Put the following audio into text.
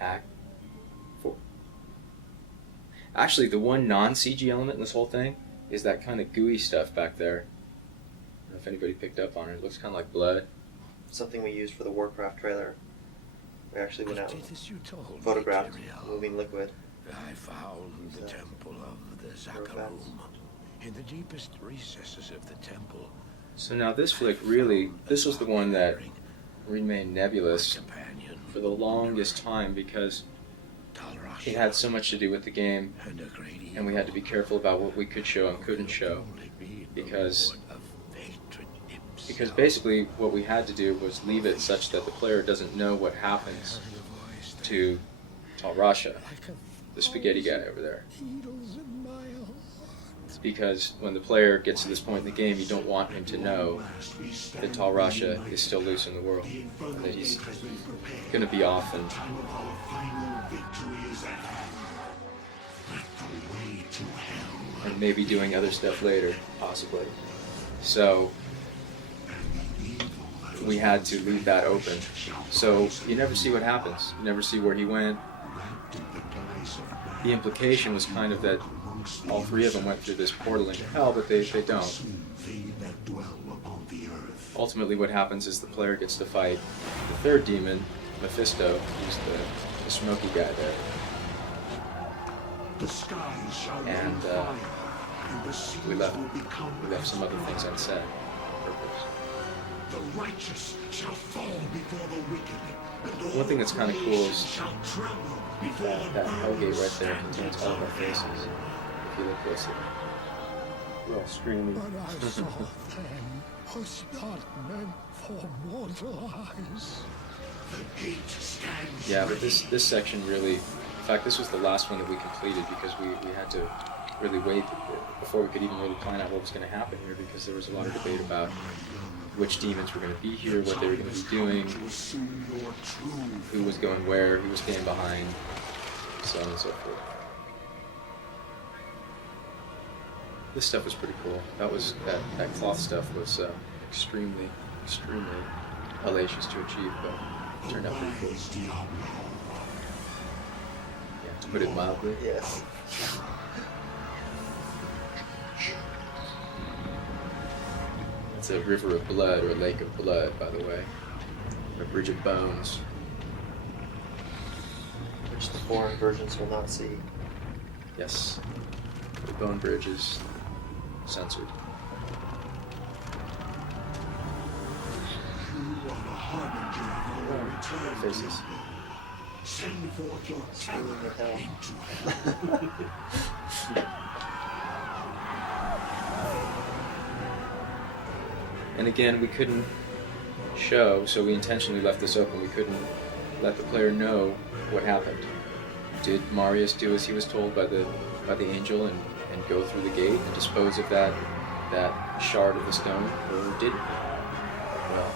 Act 4. Actually, the one non-CG element in this whole thing is that kind of gooey stuff back there. I don't know if anybody picked up on it. It looks kind of like blood. Something we used for the Warcraft trailer. We actually went out and photographed moving liquid. I found the temple of the Zakarum in the deepest recesses of the temple. So now this flick really, this was the one that remained nebulous for the longest time because it had so much to do with the game, and we had to be careful about what we could show and couldn't show, because basically what we had to do was leave it such that the player doesn't know what happens to Talrasha, the spaghetti guy over there. It's because when the player gets to this point in the game, you don't want him to know that Talrasha is still loose in the world, that he's going to be off and maybe doing other stuff later, possibly. So we had to leave that open. So you never see what happens. You never see where he went. The implication was kind of that all three of them went through this portal into hell, but they don't. Ultimately what happens is the player gets to fight the third demon, Mephisto. He's the smoky guy there. And we left some other things unsaid on purpose. The righteous shall fall before the wicked. One thing that's kind of cool is that Hellgate right there contains all of our faces. If you look closely, we're all screaming. What I saw then was not meant for mortal eyes. The gate stands. Yeah, but this section really, in fact, this was the last one that we completed because we had to really wait before we could even really plan out what was going to happen here, because there was a lot of debate about which demons were going to be here, what they were going to be doing, who was going where, who was staying behind, so on and so forth. This stuff was pretty cool. That cloth stuff was extremely hellacious to achieve, but it turned out pretty cool. Yeah, to put it mildly. Yes. It's a river of blood, or a lake of blood, by the way. A bridge of bones. Which the foreign versions will not see. Yes. The bone bridge is censored. Faces. Send forth your Screaming with hell. And again, we couldn't show, so we intentionally left this open. We couldn't let the player know what happened. Did Marius do as he was told by the angel and go through the gate and dispose of that shard of the stone, or didn't he? Well,